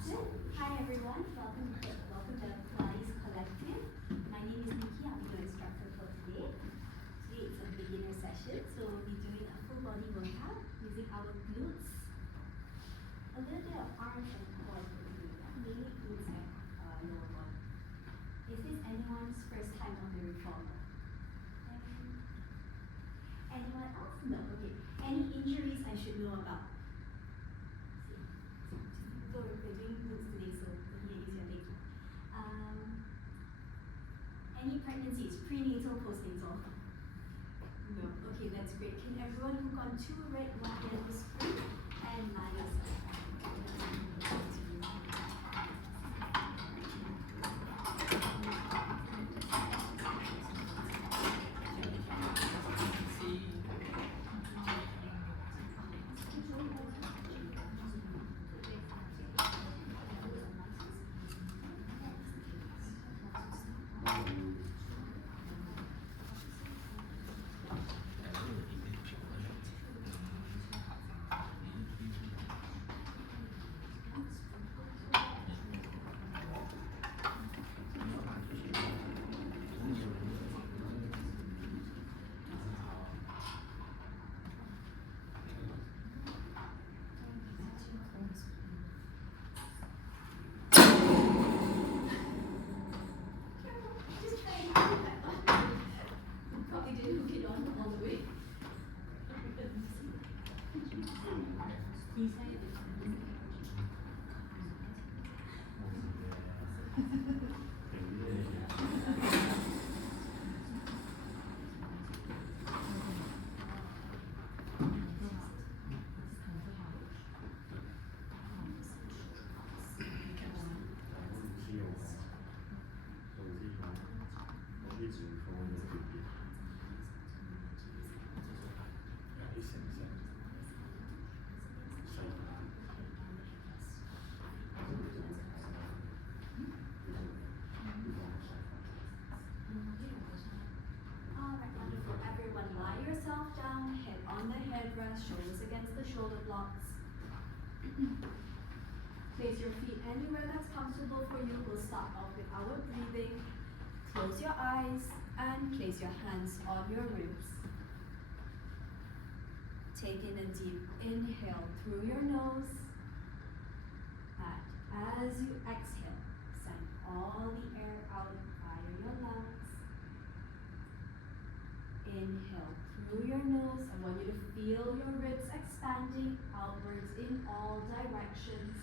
Hi everyone, welcome to Pilates Collective. My name is Nikki, I'll be your instructor for today. Today it's a beginner session, so we'll be doing a full body workout using our glutes. A little bit of arms and core today, mainly glutes and lower body. Is this anyone's first time on the reformer? Anyone else? No, okay. Any injuries I should know about? So we're doing glutes today, so here is your leg. Any pregnancies, prenatal, postnatal? No. Okay, that's great. Can everyone hook on two red, one yellow screws and lie yourself? Down, head on the headrest, shoulders against the shoulder blocks. Place your feet anywhere that's comfortable for you. We'll start off with our breathing. Close your eyes and place your hands on your ribs. Take in a deep inhale through your nose. And as you exhale, send all the air out via your lungs. Inhale through your nose. I want you to feel your ribs expanding outwards in all directions.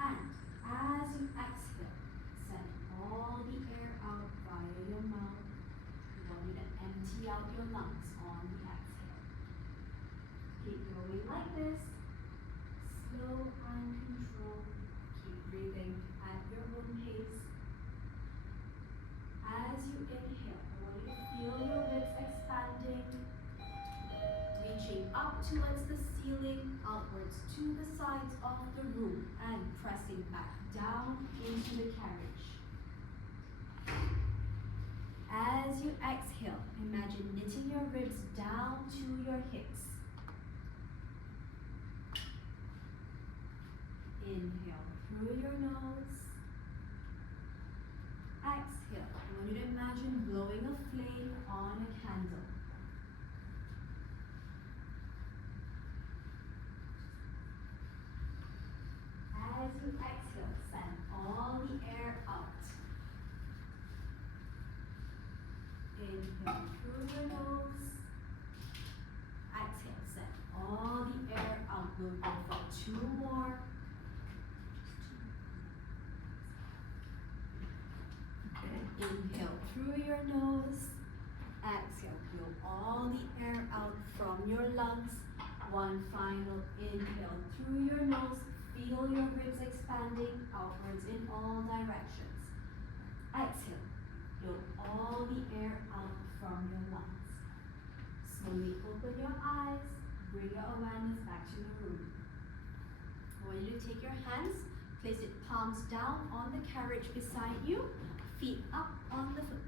And as you exhale, send all the air out via your mouth. I want you to empty out your lungs on the exhale. Keep going like this. Slow and controlled. Keep breathing at your own pace. As you inhale, I want you to feel your ribs expanding, reaching up towards the ceiling, outwards to the sides of the room, and pressing back down into the carriage. As you exhale, imagine knitting your ribs down to your hips. Inhale through your nose. Exhale. I want you to imagine blowing a flame on a candle. As you exhale, send all the air out. Inhale through your nose. Exhale, send all the air out. We'll go for two more. Inhale through your nose. Exhale, blow all the air out from your lungs. One final inhale through your nose. Feel your ribs expanding outwards in all directions. Exhale, blow all the air out from your lungs. Slowly open your eyes. Bring your awareness back to the room. I want you to take your hands, place it palms down on the carriage beside you. Feet up on the foot.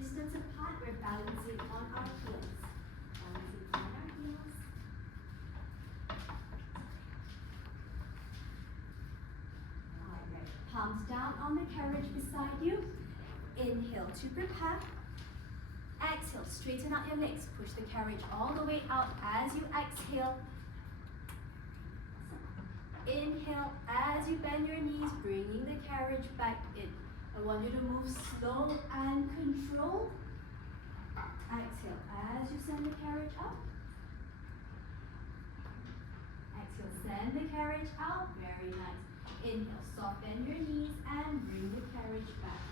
distance apart, we're balancing on our heels. Balancing on our heels. Alright, palms down on the carriage beside you. Inhale to prepare. Exhale, straighten out your legs. Push the carriage all the way out as you exhale. Inhale as you bend your knees, bringing the carriage back in. I want you to move slow and controlled. Exhale as you send the carriage up. Exhale, send the carriage out. Very nice. Inhale, soft bend your knees and bring the carriage back in.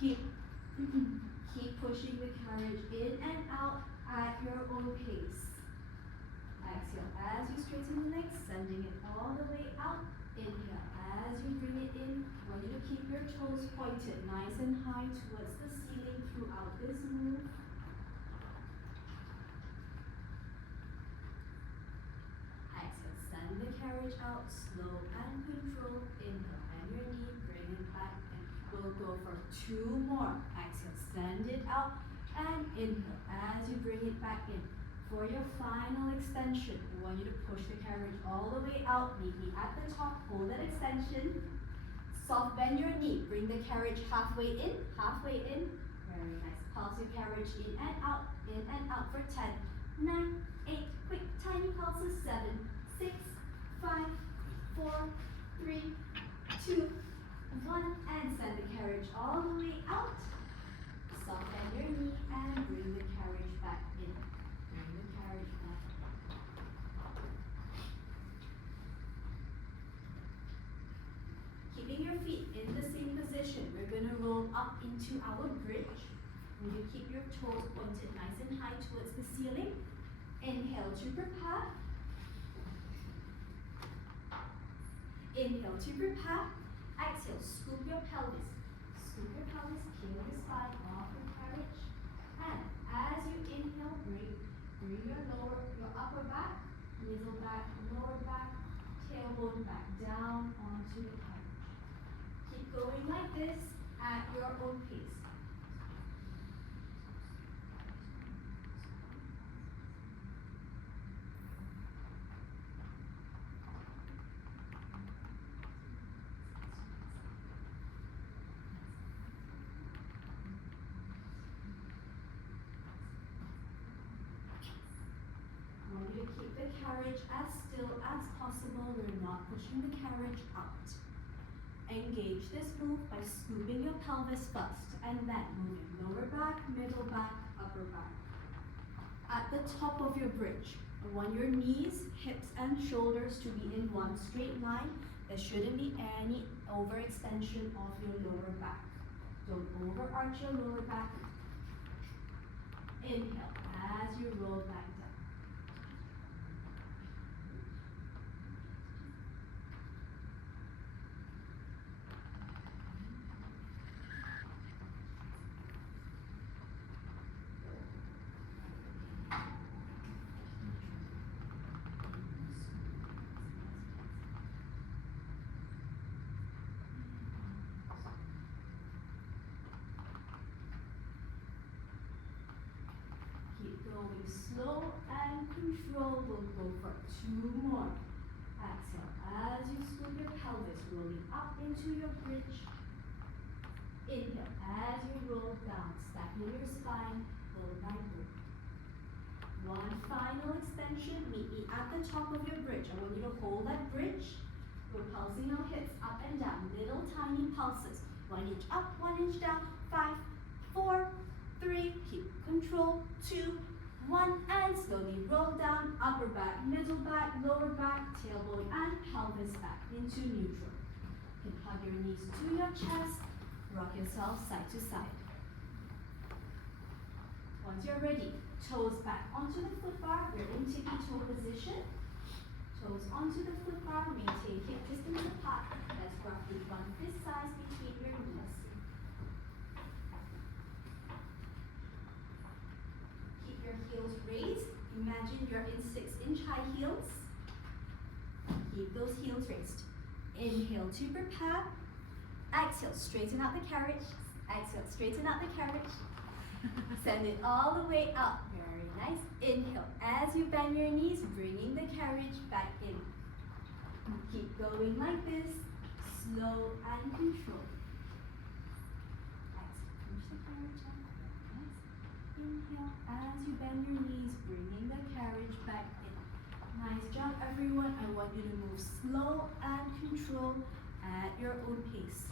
Keep pushing the carriage in and out at your own pace. Exhale as you straighten the legs, sending it all the way out. Inhale as you bring it in. I want you to keep your toes pointed nice and high towards the ceiling throughout this move. Exhale, send the carriage out, slow and controlled. Inhale, bend your knee, bring it back in. We'll go for 2 more. Exhale, send it out and inhale as you bring it back in. For your final extension, I want you to push the carriage all the way out. Meet me at the top, hold that extension. Soft bend your knee, bring the carriage halfway in, halfway in. Very nice. Pulse your carriage in and out for 10, 9, 8, quick tiny pulses, 7, 6, 5, 4, 3, 2, 1, and send the carriage all the way out. Soft bend your knee and bring the carriage back in. Bring the carriage back in. Keeping your feet in the same position, we're going to roll up into our bridge. And you keep your toes pointed nice and high towards the ceiling. Inhale to prepare. Inhale to prepare. Exhale, scoop your pelvis. Scoop your pelvis, kill your spine off the carriage. And as you inhale, bring your upper back, middle back, lower back, tailbone back down onto the carriage. Keep going like this at your own pace. Keep the carriage as still as possible. We're not pushing the carriage out. Engage this move by scooping your pelvis first and then moving lower back, middle back, upper back. At the top of your bridge, I want your knees, hips, and shoulders to be in one straight line. There shouldn't be any overextension of your lower back. Don't overarch your lower back. Inhale as you roll back down. Going slow and controlled. We'll go for 2 more. Exhale as you scoop your pelvis, rolling up into your bridge. Inhale as you roll down, stacking your spine, hold by hold. One final extension. Meet me at the top of your bridge. I want you to hold that bridge. We're pulsing our hips up and down, little tiny pulses. 1 inch up, 1 inch down. 5, 4, 3, keep control. 2, 1, and slowly roll down, upper back, middle back, lower back, tailbone and pelvis back into neutral. You can hug your knees to your chest, rock yourself side to side. Once you're ready, toes back onto the foot bar. We're in tippy toe position. Toes onto the foot bar, maintain hip distance apart. That's roughly 1 fist size between your knees. Keep your heels raised. imagine you're in 6-inch high heels. Keep those heels raised. Inhale to prepare. Exhale, straighten out the carriage. Exhale, straighten out the carriage. Send it all the way up. Very nice. Inhale. As you bend your knees, bringing the carriage back in. Keep going like this. Slow and control. Exhale, push the carriage up. Nice. Inhale. As you bend your knees, bringing the carriage back in. Nice job, everyone. I want you to move slow and control at your own pace.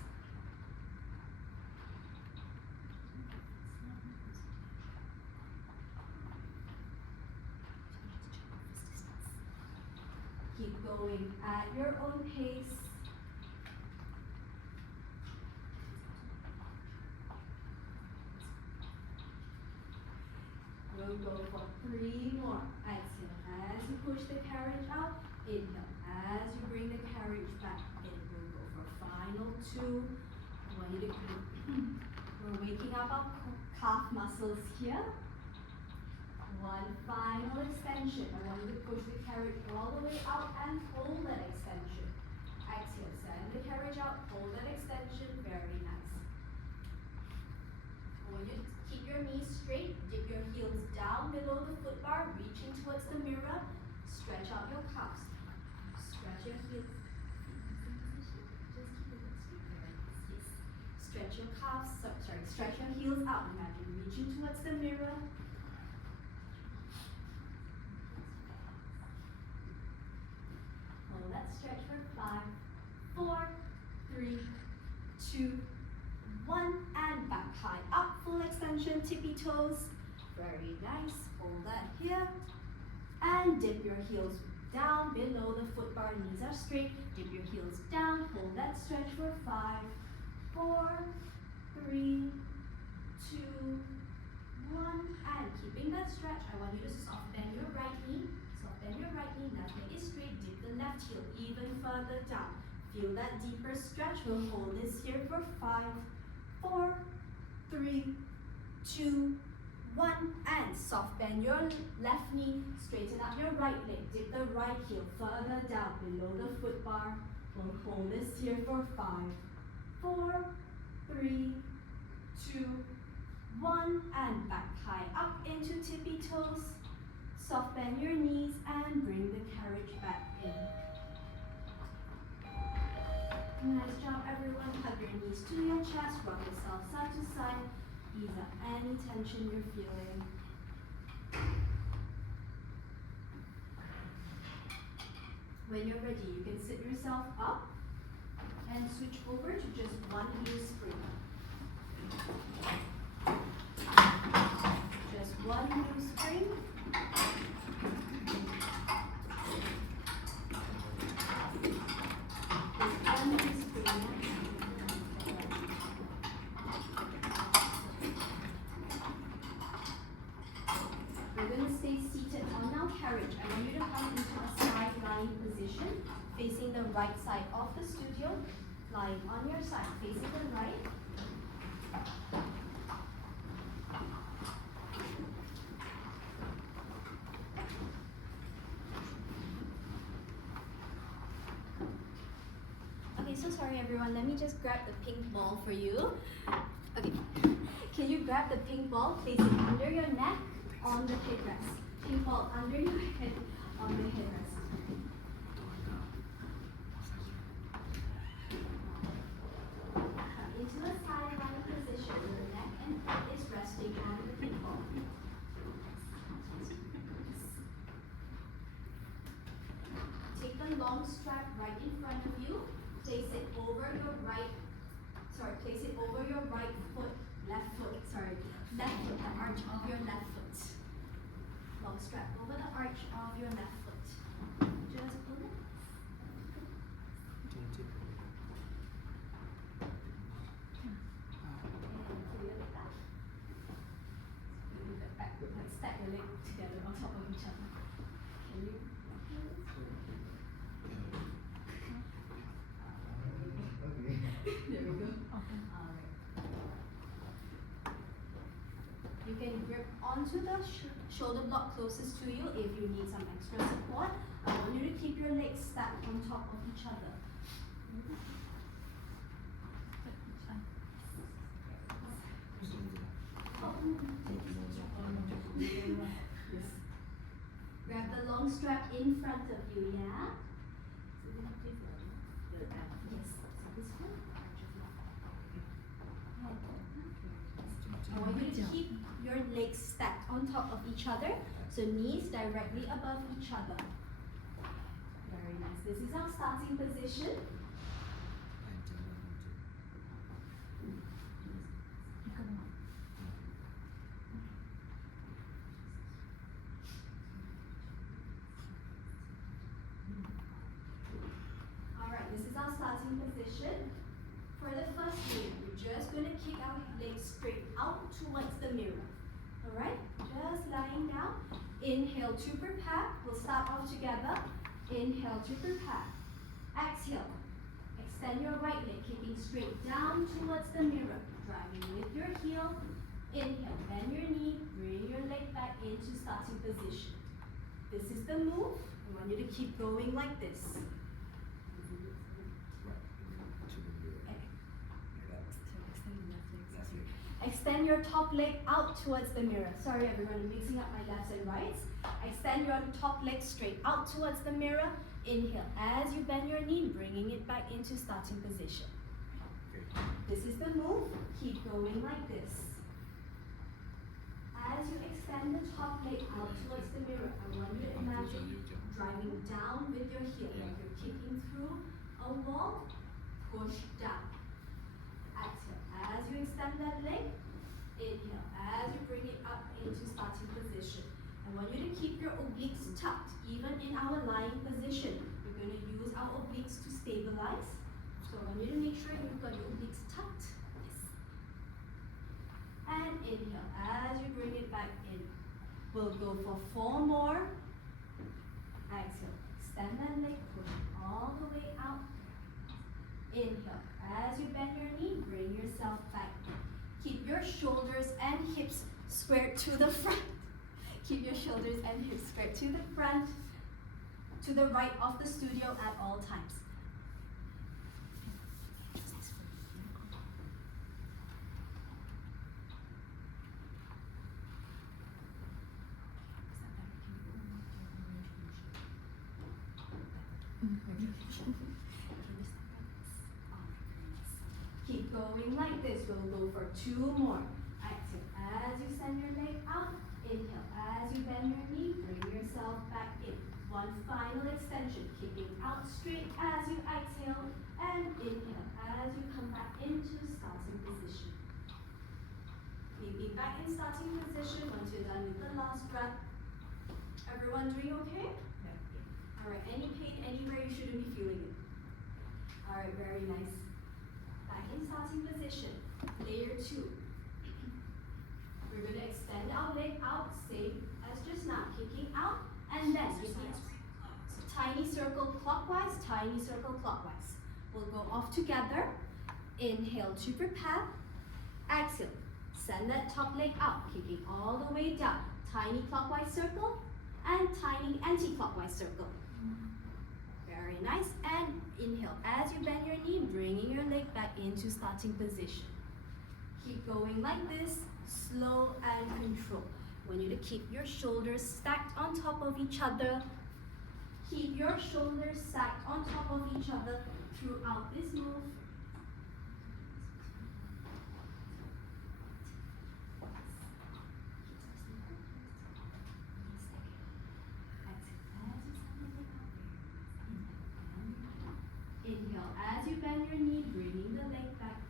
Keep going at your own pace. We'll go for 3 more. Exhale as you push the carriage out. Inhale as you bring the carriage back in. We'll go for final 2. I want you to we're waking up our calf muscles here. 1 final extension. I want you to push the carriage all the way out and hold that extension. Exhale, send the carriage out, hold that extension. Very nice. I want you to keep your knees straight, dip your heels down below the foot bar, reaching towards the mirror. Stretch out your calves. Stretch your heels. Just keep it straight. Yes. Stretch your calves. Stretch your heels out. Imagine reaching towards the mirror. Hold that stretch for 5, 4, 3, 2, 1, and back high up, full extension, tippy toes. Very nice. Hold that here. And dip your heels down below the foot bar. Knees are straight. Dip your heels down. Hold that stretch for 5, 4, 3, 2, 1. And keeping that stretch, I want you to soft bend your right knee. Soft bend your right knee. Left leg is straight. Dip the left heel even further down. Feel that deeper stretch. We'll hold this here for 5, 4, 3, 2, 1, and soft bend your left knee, straighten up your right leg, dip the right heel further down below the foot bar. We'll hold this here for 5, 4, 3, 2, 1, and back high up into tippy toes. Soft bend your knees and bring the carriage back in. Nice job, everyone. Hug your knees to your chest, rock yourself side to side. Ease up any tension you're feeling. When you're ready, you can sit yourself up and switch over to just 1 heel spring. Just 1 heel spring. Just 1 heel spring. Carriage. I want you to come into a side lying position, facing the right side of the studio, lying on your side, facing the right. Okay, so sorry everyone, let me just grab the pink ball for you. Okay, can you grab the pink ball, place it under your neck, on the headrest. Pink ball under your head on the headrest. Come into a side lying position. Your neck and head is resting on the pink ball. Take the long strap right in front of you. Place it over your right. Place it over your right foot. Left foot. Left foot. The arch of your left foot. Long strap over the arch of your left foot. Just pull it. And pull your leg back. Move it backward. Stack your legs together on top of each other. Can you? There we go. Alright. You can grip onto the shoulder shoulder block closest to you if you need some extra support. I want you to keep your legs stacked on top of each other. Yes. Grab the long strap in front of you, yeah? Yes. So this one. I want you to keep your legs stacked on top of each other, so knees directly above each other. Very nice. This is our starting position. Alright, this is our starting position. For the first leg, we're just going to kick our legs straight out towards the mirror. Alright, just lying down. Inhale to prepare. We'll start off together. Inhale to prepare. Exhale. Extend your right leg, kicking straight down towards the mirror. Driving with your heel. Inhale, bend your knee. Bring your leg back into starting position. This is the move. I want you to keep going like this. Extend your top leg out towards the mirror. Sorry everyone, I'm mixing up my lefts and rights. Extend your top leg straight out towards the mirror. Inhale as you bend your knee, bringing it back into starting position. This is the move. Keep going like this. As you extend the top leg out towards the mirror, I want you to imagine driving down with your heel. Like you're kicking through a wall, push down. Exhale. As you extend that leg, inhale. As you bring it up into starting position. I want you to keep your obliques tucked, even in our lying position. We're going to use our obliques to stabilize. So I want you to make sure you've got your obliques tucked. Yes. And inhale. As you bring it back in. We'll go for 4 more. Exhale. Extend that leg, push all the way out. Inhale. As you bend your knee, bring yourself back in. Keep your shoulders and hips squared to the front. Keep your shoulders and hips squared to the front, to the right of the studio at all times. Keep going like this. We'll go for 2 more. Exhale. As you send your leg out, inhale. As you bend your knee, bring yourself back in. 1 final extension. Kicking out straight as you exhale. And inhale. As you come back into starting position. Keeping back in starting position once you're done with the last breath. Everyone doing okay? Yeah. Alright, any pain anywhere you shouldn't be feeling it. Alright, very nice. Back in starting position. Layer 2. We're going to extend our leg out, same as just now. Kicking out, and then repeat. Tiny circle clockwise, tiny circle clockwise. We'll go off together. Inhale to prepare. Exhale. Send that top leg out, kicking all the way down. Tiny clockwise circle and tiny anti-clockwise circle. Very nice. And inhale. As you bend your knee, bringing your leg back into starting position. Keep going like this, slow and control. I want you to keep your shoulders stacked on top of each other. Keep your shoulders stacked on top of each other throughout this move. Inhale, as you bend your knee, bringing the leg back in.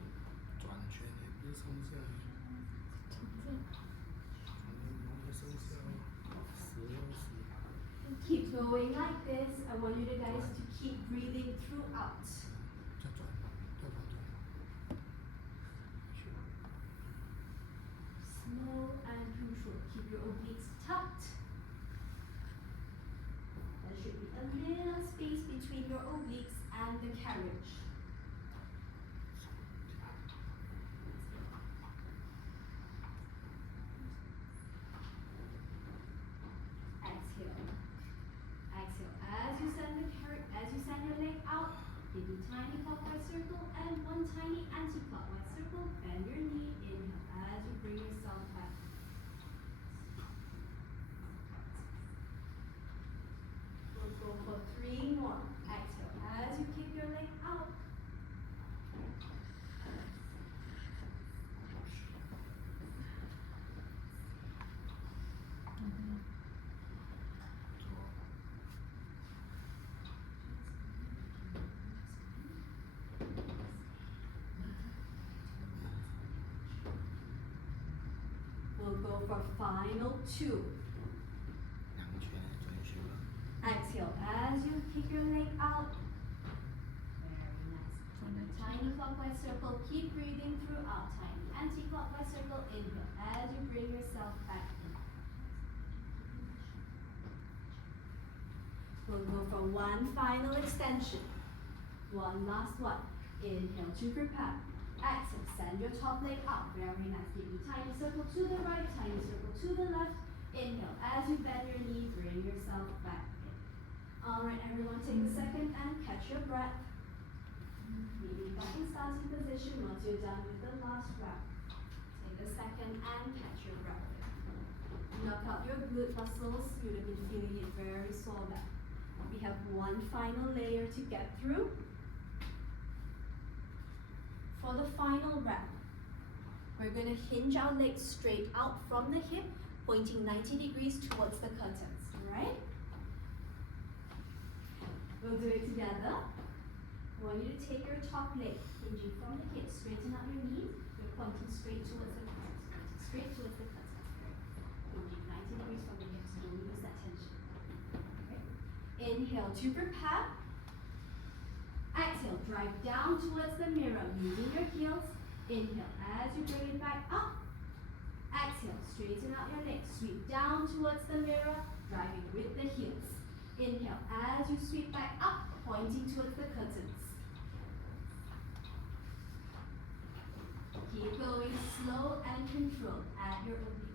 Keep going like this. I want you guys to keep breathing throughout. Slow and control. Keep your obliques tucked. There should be a little space between your obliques and the carriage. Give me tiny clockwise circle and one tiny anti-clockwise circle. Bend your knee, inhale as you bring yourself back. We'll go for 3 more. Exhale as you kick your leg out. We'll go for final 2. Exhale as you kick your leg out. Very nice. Tiny clockwise circle. Keep breathing throughout. Tiny anti-clockwise circle. Inhale as you bring yourself back in. We'll go for one final extension. One last one. Inhale to prepare. Exhale, send your top leg up. Very nice. Give me tiny circle to the right, tiny circle to the left. Inhale as you bend your knee, bring yourself back in. Alright, everyone, take a second and catch your breath. Maybe back in starting position once you're done with the last round. Take a second and catch your breath. Knock out your glute muscles. You'd have been feeling it very sore back. We have one final layer to get through. For the final round, we're going to hinge our legs straight out from the hip, pointing 90 degrees towards the curtains, right? We'll do it together. I want you to take your top leg, hinging from the hip, straighten out your knees. You're pointing straight towards the curtains, pointing straight towards the curtains. Hinging 90 degrees from the hips, don't lose that tension. Okay. Inhale to prepare. Exhale, drive down towards the mirror using your heels. Inhale as you bring it back up. Exhale, straighten out your legs, sweep down towards the mirror, driving with the heels. Inhale as you sweep back up, pointing towards the curtains. Keep going slow and controlled at your own pace.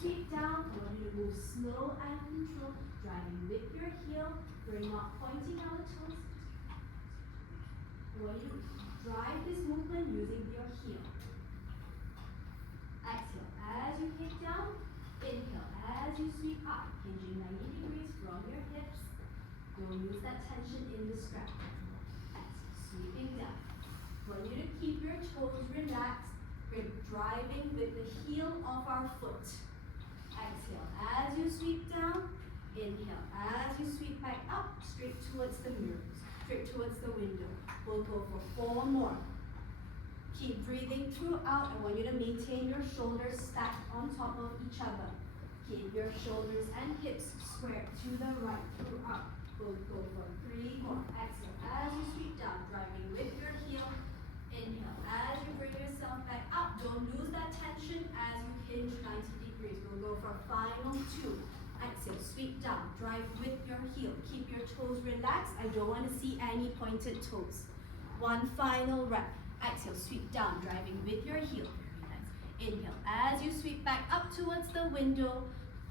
Sweep down, I want you to move slow and controlled, driving with your heel, bring up, pointing out the toes. I want you to drive this movement using your heel. Exhale as you kick down, inhale as you sweep up, hinging 90 degrees from your hips. Don't lose that tension in the strap. Exhale, sweeping down. I want you to keep your toes relaxed. We're driving with the heel of our foot. Exhale as you sweep down. Inhale as you sweep back up, straight towards the mirror, straight towards the window. We'll go for 4 more. Keep breathing throughout. I want you to maintain your shoulders stacked on top of each other. Keep your shoulders and hips square to the right throughout. We'll go for 3 more. Exhale as you sweep down, driving with your heel. Inhale as you bring yourself back up. Don't lose that tension as you hinge 90 degrees. We'll go for final 2. Exhale, sweep down, drive with your heel. Keep your toes relaxed. I don't want to see any pointed toes. One final rep. Exhale, sweep down, driving with your heel. Very nice. Inhale as you sweep back up towards the window.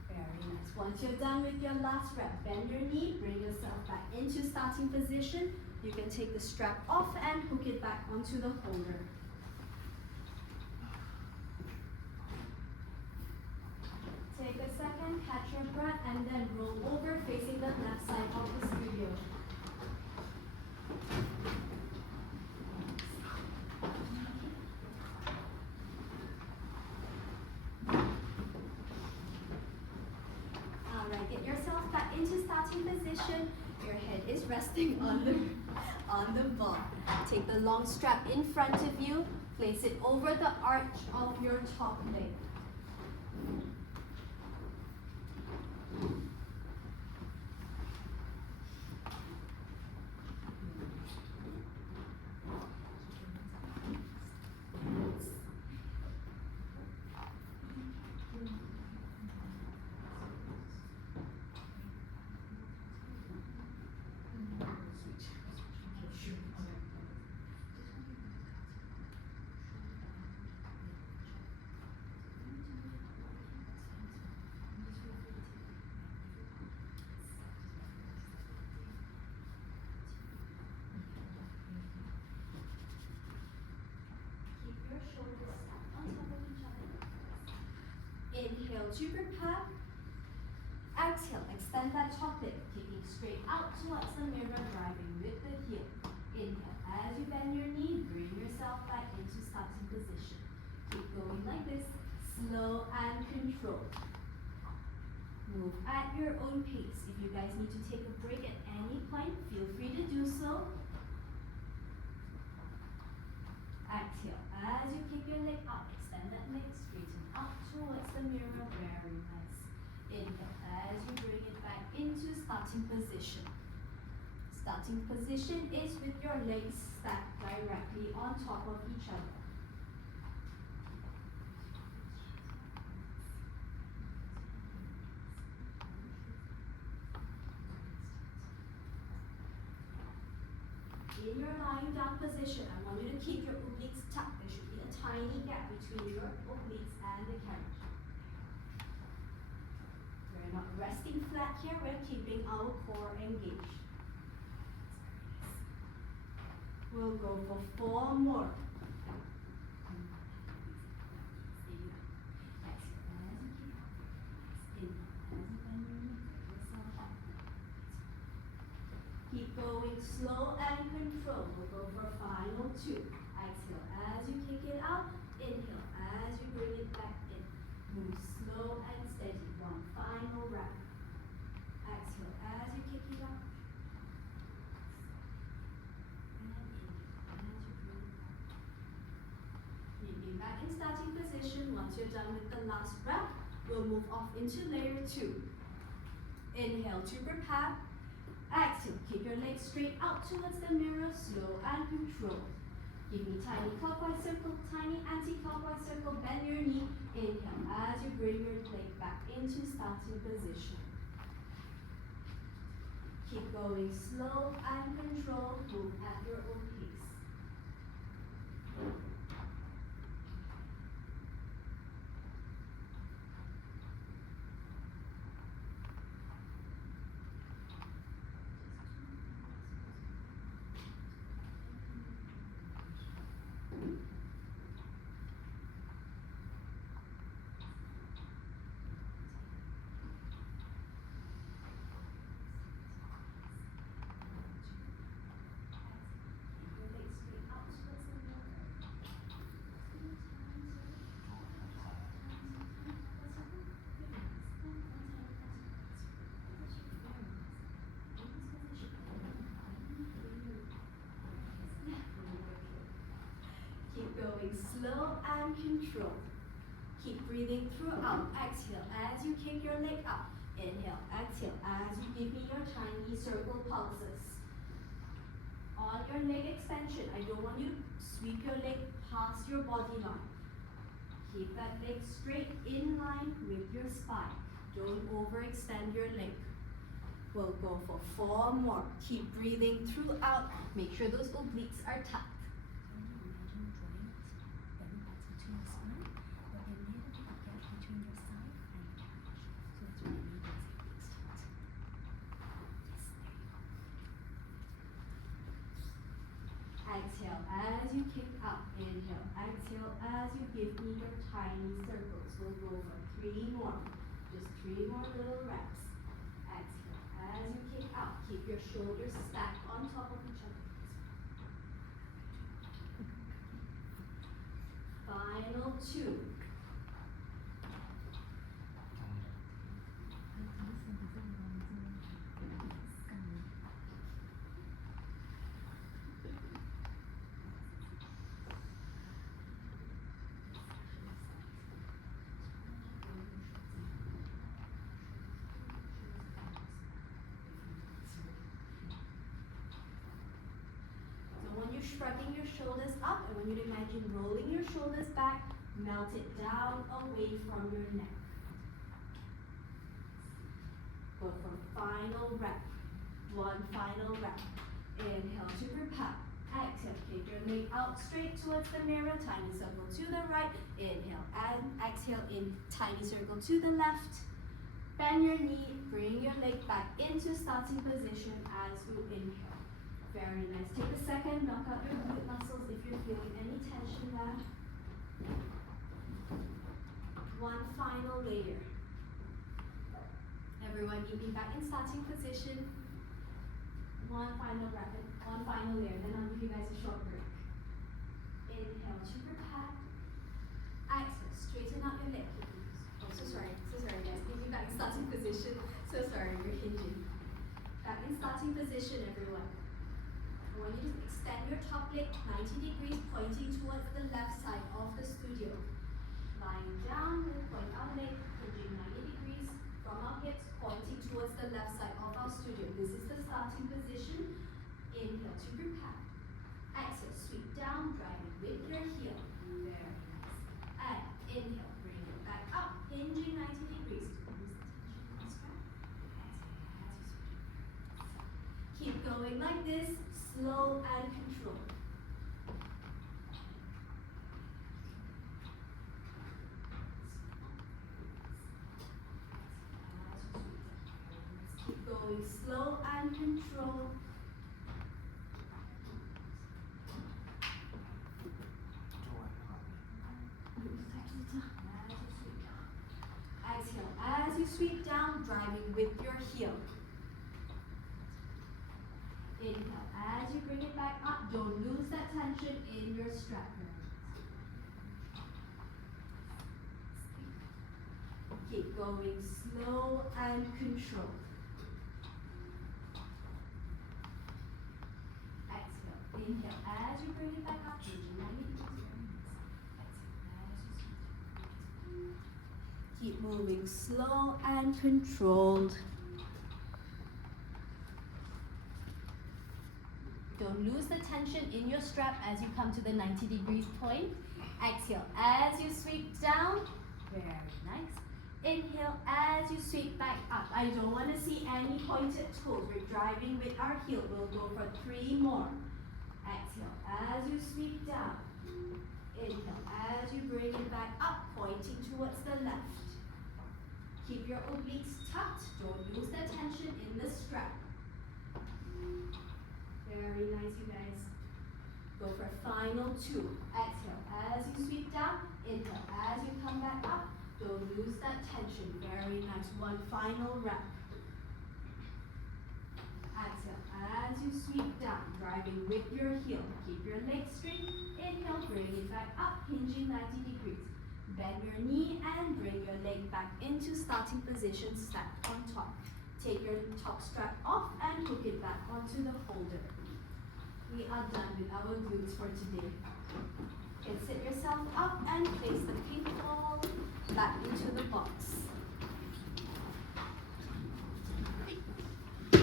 Very nice. Once you're done with your last rep, bend your knee, bring yourself back into starting position. You can take the strap off and hook it back onto the holder. Take a second, catch your breath, and then roll over facing the left side of the studio. Alright, get yourself back into starting position. Your head is resting on the ball. Take the long strap in front of you. Place it over the arch of your top leg. Inhale to prepare. Exhale, extend that top leg, kicking straight out towards the mirror, driving with the heel. Inhale, as you bend your knee, bring yourself back into starting position. Keep going like this, slow and controlled. Move at your own pace. If you guys need to take a break at any point, feel free to do so. Exhale, as you kick your leg up, extend that leg, straighten up towards the mirror, very nice. Inhale, as you bring it back into starting position. Starting position is with your legs stacked directly on top of each other. In your lying down position, I want you to keep your obliques tucked. There should be a tiny gap between your obliques and the carriage. We're not resting flat here, we're keeping our core engaged. We'll go for 4 more. Keep going slow and controlled. We'll go for final 2. Exhale as you kick it out. Inhale as you bring it back in. Move slow and steady. 1 final wrap. Exhale as you kick it out. And inhale as you bring it back. Meet back in starting position. Once you're done with the last wrap, we'll move off into layer 2. Inhale to prepare. Exhale, keep your legs straight out towards the mirror, slow and controlled. Give me tiny clockwise circle, tiny anti-clockwise circle, bend your knee. Inhale as you bring your leg back into starting position. Keep going slow and controlled, move at your own pace. Going slow and controlled. Keep breathing throughout. Exhale as you kick your leg up. Inhale, exhale as you give me your tiny circle pulses. On your leg extension, I don't want you to sweep your leg past your body line. Keep that leg straight in line with your spine. Don't overextend your leg. We'll go for 4 more. Keep breathing throughout. Make sure those obliques are tucked. Exhale as you kick up. Inhale, exhale as you give me your tiny circles. We'll go for 3 more. Just 3 more little reps. Exhale as you kick out. Keep your shoulders stacked on top of each other. Final 2. Shrugging your shoulders up, I want you to imagine rolling your shoulders back, melt it down away from your neck. Go for final rep. 1 final rep. Inhale to prepare. Exhale, kick your leg out straight towards the mirror, tiny circle to the right. Inhale and exhale in tiny circle to the left. Bend your knee, bring your leg back into starting position as you inhale. Very nice. Take a second, knock out your glute muscles if you're feeling any tension there. 1 final final layer. Everyone meet me back in starting position. One final rapid, one final layer, then I'll give you guys a short break. Inhale, super pat. Exhale, straighten out your leg. Oh, so sorry guys, meet me back in starting position. So sorry, you're hinging. Back in starting position, everyone. I want you to extend your top leg 90 degrees, pointing towards the left side of the studio. Lying down with point out leg, hinging 90 degrees from our hips, pointing towards the left side of our studio. This is the starting position. Inhale to prepare. Exhale, sweep down, driving with your heel. Very nice. And inhale, bring it back up, hinging 90 degrees. Keep going like this, slow and controlled. Keep going slow and controlled. Exhale as you sweep down, driving with your heel. Inhale as you bring it back up, don't lose that tension in your strap. Keep going slow and controlled. Exhale, inhale as you bring it back up, keep moving slow and controlled. Don't lose the tension in your strap as you come to the 90 degrees point. Exhale as you sweep down. Very nice. Inhale as you sweep back up. I don't want to see any pointed toes. We're driving with our heel. We'll go for 3 more. Exhale as you sweep down. Inhale as you bring it back up, pointing towards the left. Keep your obliques tucked. Don't lose the tension in the strap. Very nice, you guys. Go for final 2. Exhale as you sweep down. Inhale as you come back up. Don't lose that tension. Very nice. One final rep. Exhale as you sweep down, driving with your heel. Keep your legs straight. Inhale, bring it back up, hinging 90 degrees. Bend your knee and bring your leg back into starting position, stacked on top. Take your top strap off and hook it back onto the holder. We are done with our glutes for today. You can sit yourself up and place the pink ball back into the box. You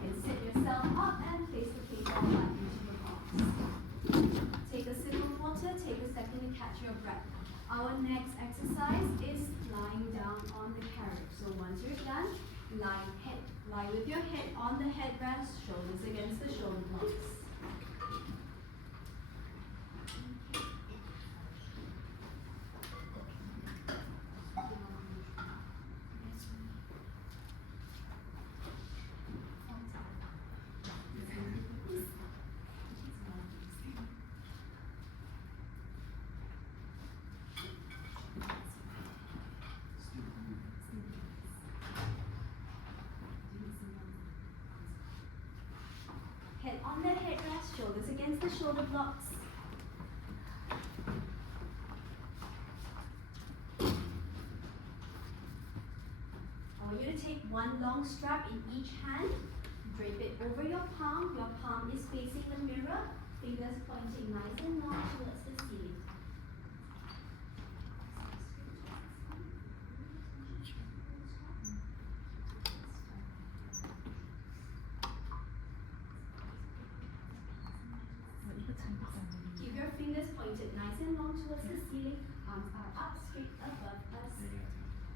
can sit yourself up and place the pink ball back into the box. Take a sip of water, take a second to catch your breath. Our next exercise is lying down on the carriage. So once you're done, lie with your head on the headrest, shoulders against the shoulder blocks. Head on the headrest, shoulders against the shoulder blocks. I want you to take one long strap in each hand, drape it over your palm is facing the mirror, fingers pointing nice and long towards the ceiling. Keep your fingers pointed nice and long towards the ceiling. Arms are up straight above us.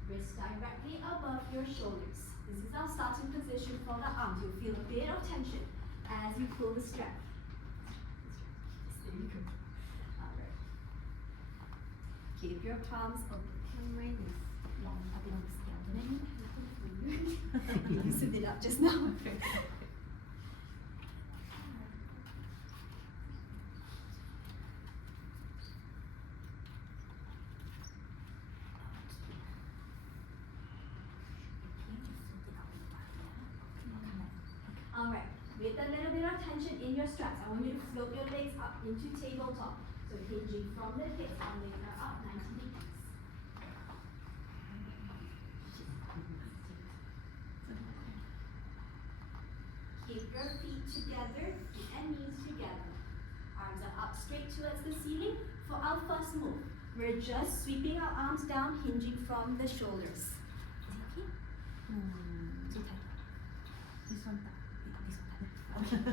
Wrists directly above your shoulders. This is our starting position for the arms. You'll feel a bit of tension as you pull the strap. Alright. Keep your palms open. You loosened it up just now. with a little bit of tension in your straps, I want you to float your legs up into tabletop. So hinging from the hips, our legs are up 90 degrees. Keep your feet together, feet and knees together. Arms are up straight towards the ceiling. For our first move, we're just sweeping our arms down, hinging from the shoulders. Is it okay? Too tight. This one tight. This one tight.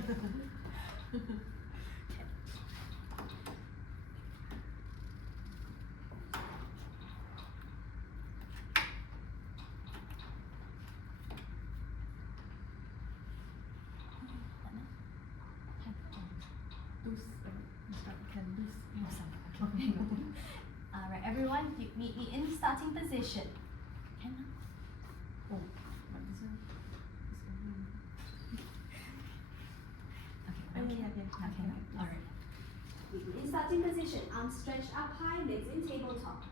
Okay. Alright, everyone, you meet me in starting position. Can I? Oh, but this one. Okay. Alright. Meet me in starting position. Arms stretched up high, legs in tabletop.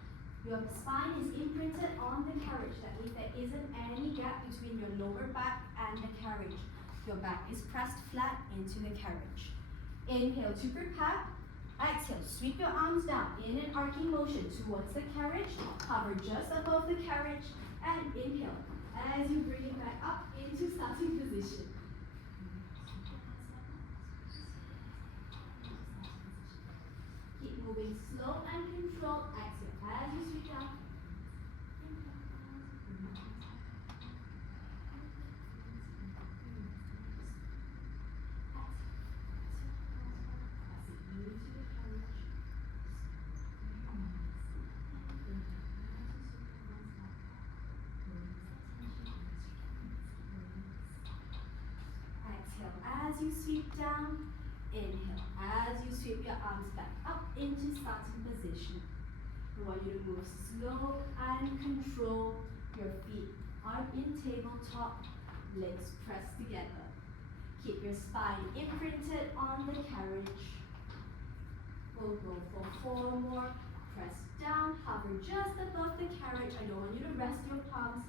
Your spine is imprinted on the carriage. That means there isn't any gap between your lower back and the carriage. Your back is pressed flat into the carriage. Inhale to prepare. Exhale, sweep your arms down in an arcing motion towards the carriage. Hover just above the carriage and inhale as you bring it back up into starting position. Keep moving slow and controlled. Exhale as you sweep down. As you sweep down, inhale. As you sweep your arms back up into starting position. I want you to move slow and control. Your feet are in tabletop, legs pressed together. Keep your spine imprinted on the carriage. We'll go for 4 more. Press down, hover just above the carriage. I don't want you to rest your palms.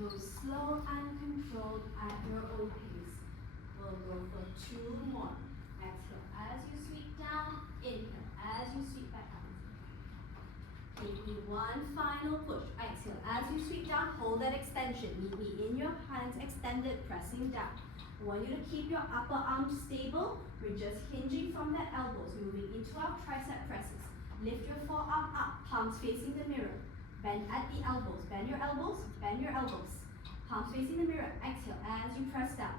Move slow and controlled at your own pace. We'll go for 2 more. Exhale as you sweep down. Inhale as you sweep back up. Give me 1 final push. Exhale as you sweep down. Hold that extension. Meet me in your hands extended, pressing down. I want you to keep your upper arms stable. We're just hinging from the elbows, moving into our tricep presses. Lift your forearm up, palms facing the mirror. Bend at the elbows. Bend your elbows. Bend your elbows. Palms facing the mirror. Exhale as you press down.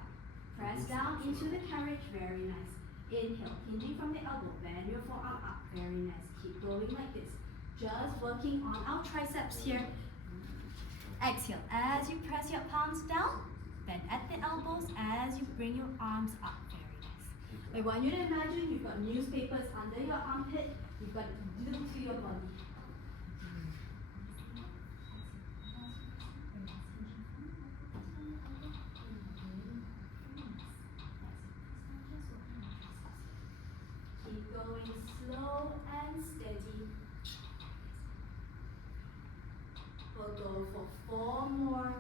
Press down into the carriage. Very nice. Inhale, hinging from the elbow. Bend your forearm up. Very nice. Keep going like this. Just working on our triceps here. Exhale as you press your palms down. Bend at the elbows as you bring your arms up. Very nice. I want you to imagine you've got newspapers under your armpit. You've got to look to your body. Keep going slow and steady. We'll go for 4 more.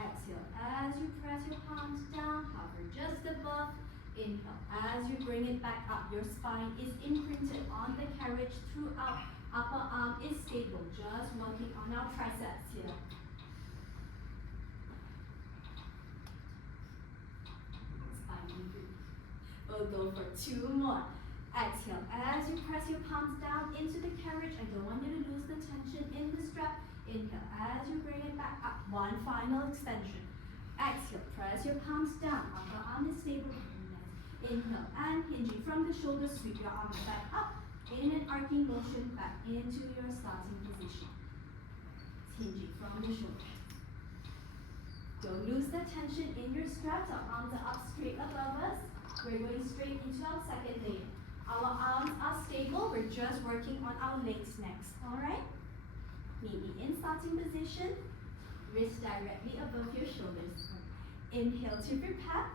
Exhale as you press your palms down, hover just above. Inhale as you bring it back up. Your spine is imprinted on the carriage throughout. Upper arm is stable. Just working on our triceps here. We'll go for 2 more. Exhale as you press your palms down into the carriage. I don't want you to lose the tension in the strap. Inhale as you bring it back up. 1 final extension. Exhale, press your palms down. Upper arm is stable. Inhale and hinging from the shoulders, sweep your arms back up in an arcing motion back into your starting position. Hinging from the shoulders. Don't lose the tension in your straps. Our arms are up straight above us. We're going straight into our second layer. Our arms are stable. We're just working on our legs next. Alright? Meet me in starting position. Wrists directly above your shoulders. Inhale to prepare.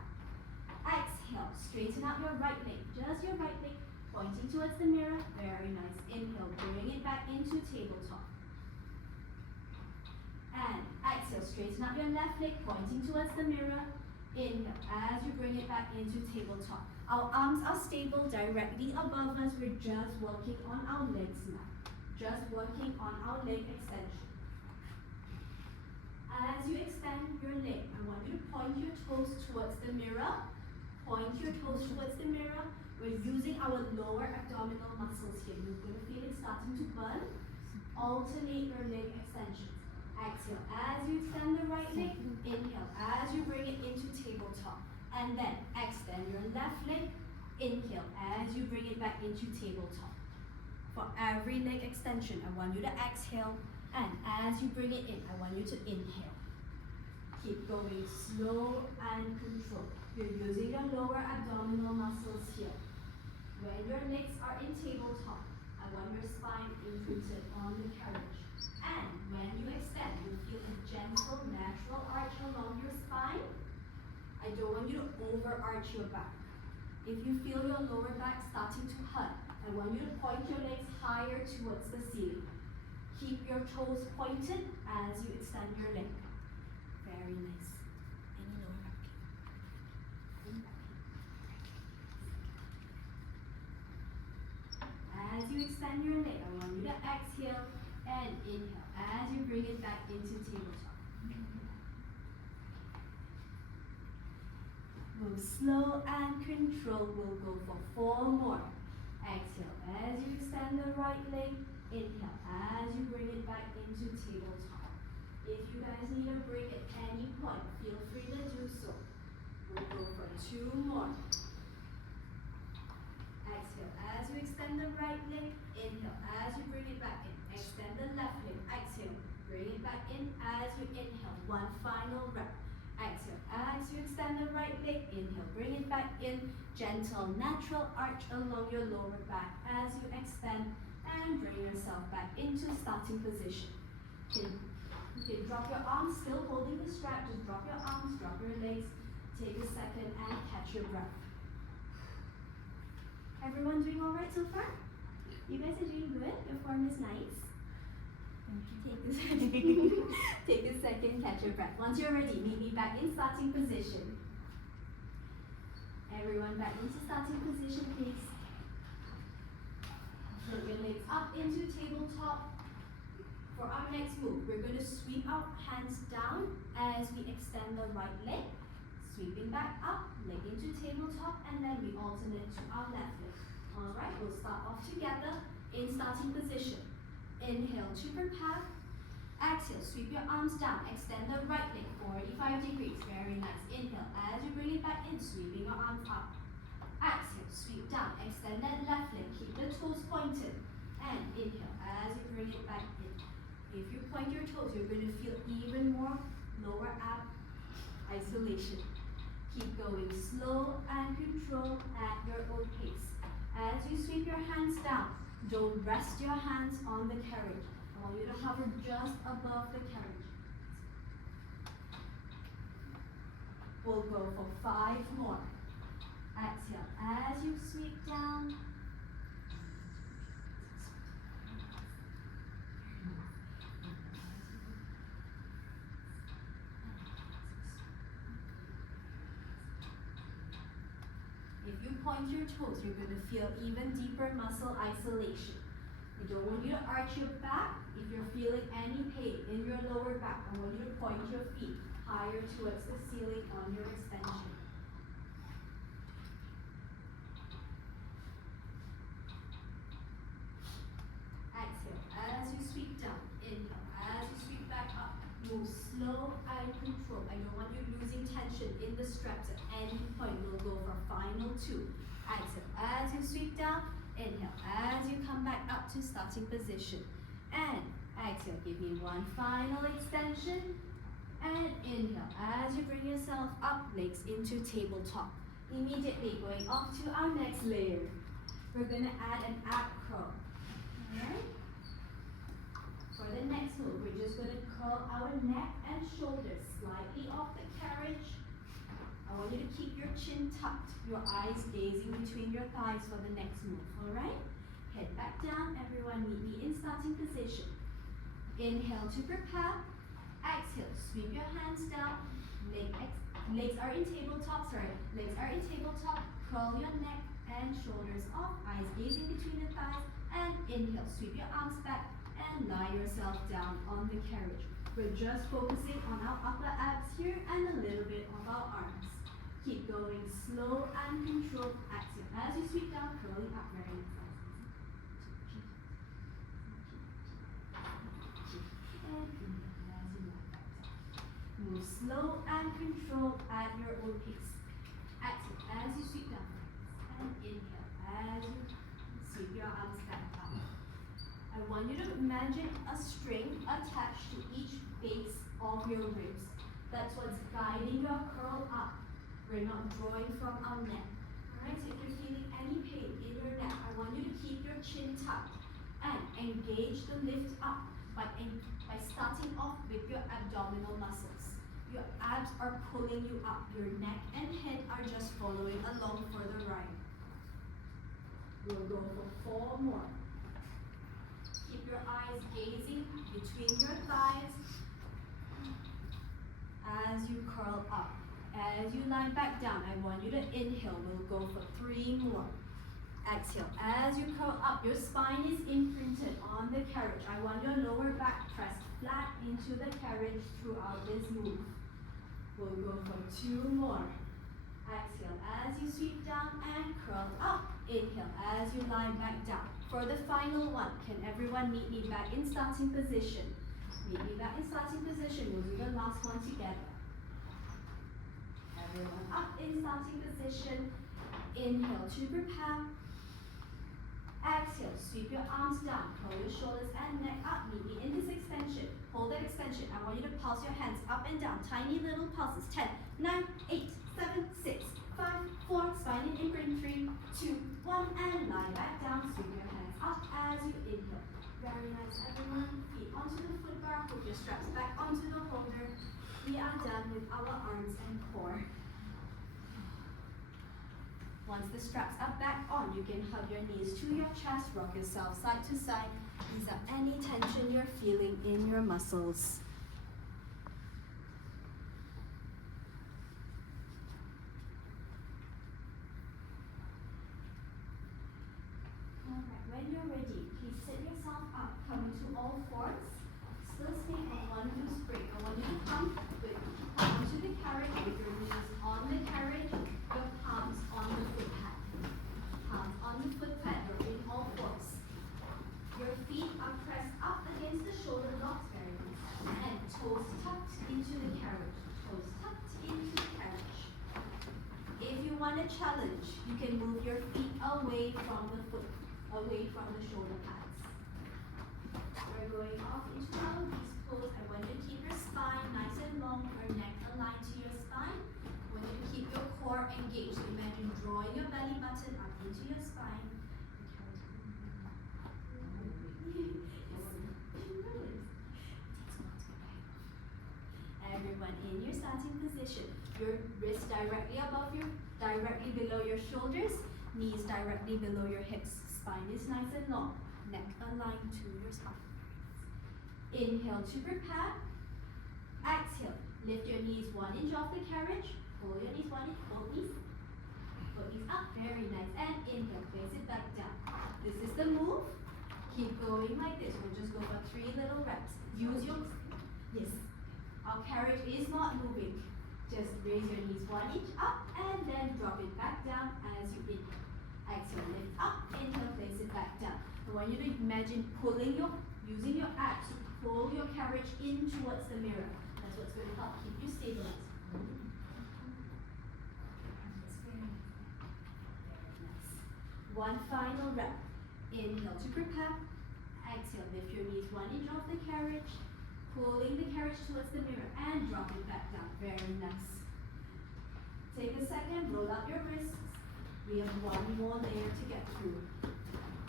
Exhale, straighten out your right leg, just your right leg, pointing towards the mirror. Very nice. Inhale, bring it back into tabletop. And exhale, straighten out your left leg, pointing towards the mirror. Inhale, as you bring it back into tabletop. Our arms are stable directly above us. We're just working on our legs now. Just working on our leg extension. As you extend your leg, I want you to point your toes towards the mirror. Point your toes towards the mirror. We're using our lower abdominal muscles here. You're going to feel it starting to burn. Alternate your leg extensions. Exhale as you extend the right leg. Inhale as you bring it into tabletop. And then extend your left leg. Inhale as you bring it back into tabletop. For every leg extension, I want you to exhale. And as you bring it in, I want you to inhale. Keep going slow and controlled. You're using your lower abdominal muscles here. When your legs are in tabletop, I want your spine imprinted on the carriage. And when you extend, you feel a gentle, natural arch along your spine. I don't want you to overarch your back. If you feel your lower back starting to hurt, I want you to point your legs higher towards the ceiling. Keep your toes pointed as you extend your leg. Very nice. Any lower back pain? As you extend your leg, I want you to exhale and inhale as you bring it back into tabletop. Move slow and controlled. We'll go for 4 more. Exhale as you extend the right leg. Inhale as you bring it back into tabletop. If you guys need a break at any point, feel free to do so. We'll go for 2 more. Exhale as you extend the right leg. Inhale as you bring it back in. Extend the left leg. Exhale. Bring it back in as you inhale. 1 final rep. Exhale as you extend the right leg. Inhale. Bring it back in. Gentle, natural arch along your lower back as you extend. And bring yourself back into starting position. Okay, drop your arms, still holding the strap. Just drop your arms, drop your legs. Take a second and catch your breath. Everyone doing all right so far? You guys are doing good. Your form is nice. Take a second, catch your breath. Once you're ready, meet me back in starting position. Everyone back into starting position, please. Put your legs up into tabletop. For our next move, we're going to sweep our hands down as we extend the right leg. Sweeping back up, leg into tabletop, and then we alternate to our left leg. Alright, we'll start off together in starting position. Inhale to prepare. Exhale, sweep your arms down. Extend the right leg 45 degrees. Very nice. Inhale as you bring it back in, sweeping your arms up. Exhale, sweep down, extend that left leg, keep the toes pointed, and inhale as you bring it back in. If you point your toes, you're going to feel even more lower ab isolation. Keep going slow and controlled at your own pace. As you sweep your hands down, don't rest your hands on the carriage. I want you to hover just above the carriage. We'll go for 5 more. Exhale as you sweep down. If you point your toes, you're going to feel even deeper muscle isolation. I don't want you to arch your back. If you're feeling any pain in your lower back, I want you to point your feet higher towards the ceiling on your extension. Exhale as you sweep down. Inhale as you sweep back up. Move slow and controlled. I don't want you losing tension in the straps at any point. We'll go for final 2. Exhale as you sweep down. Inhale as you come back up to starting position. And exhale, give me 1 final extension. And inhale as you bring yourself up, legs into tabletop. Immediately going off to our next layer. We're going to add an ab curl. Alright? For the next move, we're just going to curl our neck and shoulders slightly off the carriage. I want you to keep your chin tucked, your eyes gazing between your thighs for the next move, alright? Head back down, everyone meet me in starting position. Inhale to prepare. Exhale, sweep your hands down. Legs are in tabletop, curl your neck and shoulders off, eyes gazing between the thighs, and inhale, sweep your arms back and lie yourself down on the carriage. We're just focusing on our upper abs here and a little bit of our arms. Keep going slow and controlled. Exhale, as you sweep down, curling up very nice. Move slow and controlled at your own pace. Exhale as you sweep down. And inhale as you sweep your arms back up. I want you to imagine a string attached to each base of your ribs. That's what's guiding your curl up. We're not drawing from our neck. Alright, so if you're feeling any pain in your neck, I want you to keep your chin tucked and engage the lift up by starting off with your abdominal muscles. Your abs are pulling you up. Your neck and head are just following along for the ride. We'll go for 4 more. Keep your eyes gazing between your thighs as you curl up. As you lie back down, I want you to inhale. We'll go for 3 more. Exhale. As you curl up, your spine is imprinted on the carriage. I want your lower back pressed flat into the carriage throughout this move. We'll go for 2 more. Exhale as you sweep down and curl up. Inhale as you lie back down. For the final one, can everyone meet me back in starting position? Meet me back in starting position. We'll do the last one together. Everyone up in starting position. Inhale to prepare. Exhale, sweep your arms down, curl your shoulders and neck up, meet me in this extension. Hold that extension. I want you to pulse your hands up and down, tiny little pulses. 10, 9, 8, 7, 6, 5, 4, spine in imprint, 3, 2, 1, and lie back down. Sweep your hands up as you inhale. Very nice, everyone. Feet onto the foot bar, put your straps back onto the holder. We are done with our arms and core. Once the straps are back on, you can hug your knees to your chest, rock yourself side to side. Ease up any tension you're feeling in your muscles. Alright, when you're ready, please sit yourself up, coming to all fours. Still stay on 1 loose break. I want you to come onto the carriage with your knees on the carriage, your palms on the foot pad. Palms on the foot pad, you're in all fours. Your feet are pressed up against the shoulder blocks, very nice. And toes tucked into the carriage. Toes tucked into the carriage. If you want a challenge, you can move your feet away from the foot, away from the shoulder pads. We're going off into our beast pose. I want you to keep your spine nice and long, your neck aligned to your spine. I want you to keep your core engaged. Imagine drawing your belly button up into your spine. Everyone in your starting position. Your wrists directly below your shoulders, knees directly below your hips. Spine is nice and long, neck aligned to your spine. Inhale to prepare. Exhale, lift your knees 1 inch off the carriage. Pull your knees 1 inch, both knees. Both knees up, very nice. And inhale, place it back down. This is the move. Keep going like this. We'll just go for 3 little reps. Use your, yes. Our carriage is not moving. Just raise your knees 1 inch up and then drop it back down as you inhale. Exhale, lift up, inhale, place it back down. I want you to imagine using your abs to pull your carriage in towards the mirror. That's what's going to help keep you stabilized. Very nice. 1 final rep. Inhale to prepare. Exhale, lift your knees 1 inch off the carriage. Pulling the carriage towards the mirror and drop it back down. Very nice. Take a second, roll out your wrists. We have 1 more layer to get through.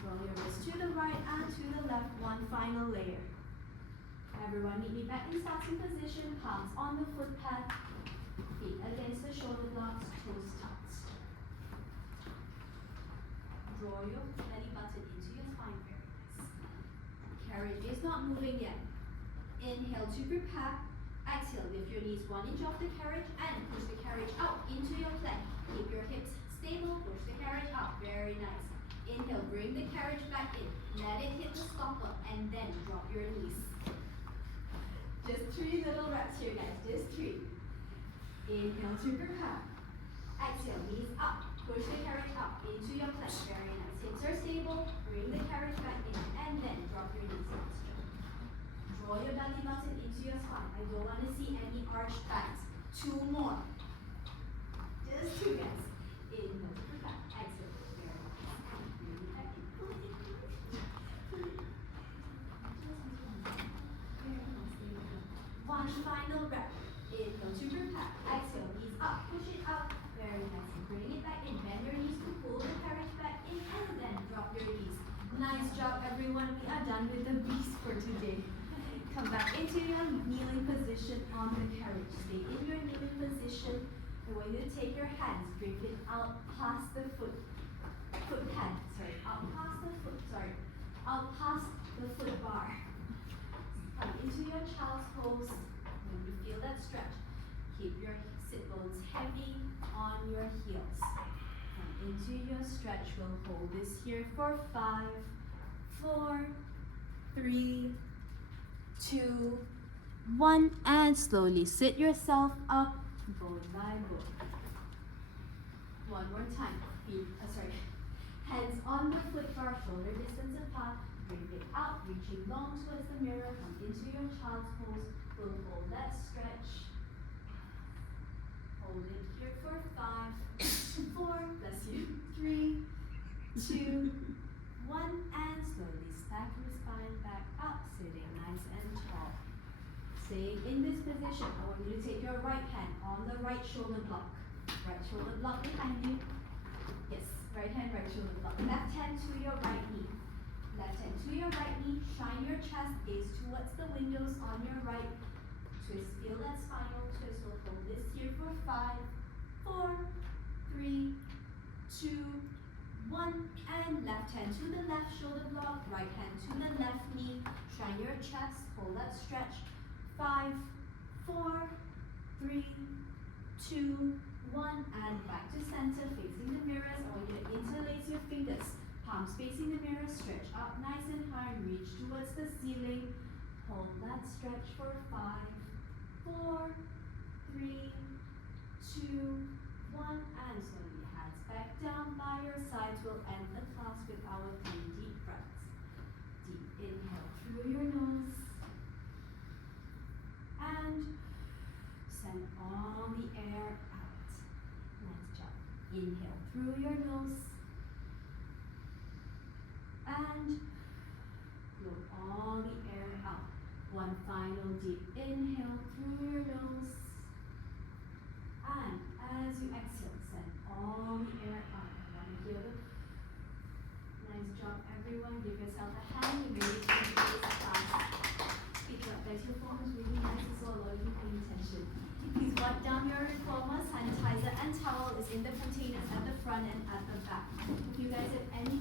Roll your wrists to the right and to the left. 1 final layer. Everyone meet me back in starting position. Palms on the foot pad. feet against the shoulder blocks, toes touched. Draw your belly button into your spine, very nice. Carriage is not moving yet. Inhale to prepare. Exhale, lift your knees 1 inch off the carriage and push the carriage out into your plank. Keep your hips stable, push the carriage out, very nice. Inhale, bring the carriage back in. Let it hit the stopper and then drop your knees. Just 3 little reps here, guys, just 3. Inhale to prepare. Exhale, knees up. Push the carriage up into your plank, very nice. Hips are stable, bring the carriage back in and then drop your knees down straight. Draw your belly button into your spine. I don't want to see any arched backs. 2 more. Just 2, guys. Inhale to prepare. Exhale, very nice. Bring it back in. One final rep. Inhale to prepare. Exhale, knees up. Push it out. Very nice. Bring it back in. Bend your knees to pull the carriage back in and then drop your knees. Nice job, everyone. We are done with the beast for today. Come back into your kneeling position on the carriage. Stay in your kneeling position. I want you to take your hands, bring it out past the out past the foot bar. Come into your child's pose. When you feel that stretch, keep your sit bones heavy on your heels. Come into your stretch. We'll hold this here for 5, 4, 3, 2, 1, and slowly sit yourself up, bone by bone. One more time. Hands on the foot bar, shoulder distance apart. Bring it out, reaching long towards the mirror. Come into your child's pose. We'll hold that stretch. Hold it here for 5, 4, bless you, 3, 2, 1, and slowly stack your spine back up, sitting nice and tall. Staying in this position, I want you to take your right hand on the right shoulder block. Right shoulder block behind you. Yes, right hand, right shoulder block. Left hand to your right knee. Left hand to your right knee. Shine your chest, gaze towards the windows on your right. Twist, feel that spinal twist. We'll hold this here for 5, 4, 3, 2, 1, and left hand to the left shoulder block, right hand to the left knee. Shine your chest, hold that stretch. 5, 4, 3, 2, 1, and back to center, facing the mirrors. I want you to interlace your fingers, palms facing the mirror, stretch up nice and high, reach towards the ceiling. Hold that stretch for 5, 4, 3, 2, 1, and slowly hands back down by your sides. We'll end the class with our 3 deep breaths. Deep inhale through your nose and send all the air out. Nice job. Inhale through your nose and blow all the air out. One final deep inhale through your nose. And as you exhale, send all the air out. I want to hear the nice job, everyone. Give yourself a hand. You made it through today's class. Speak up, guys. Your form is really nice. I saw a lot of you paying attention. Please wipe down your reformer. Sanitizer and towel is in the containers at the front and at the back. If you guys have any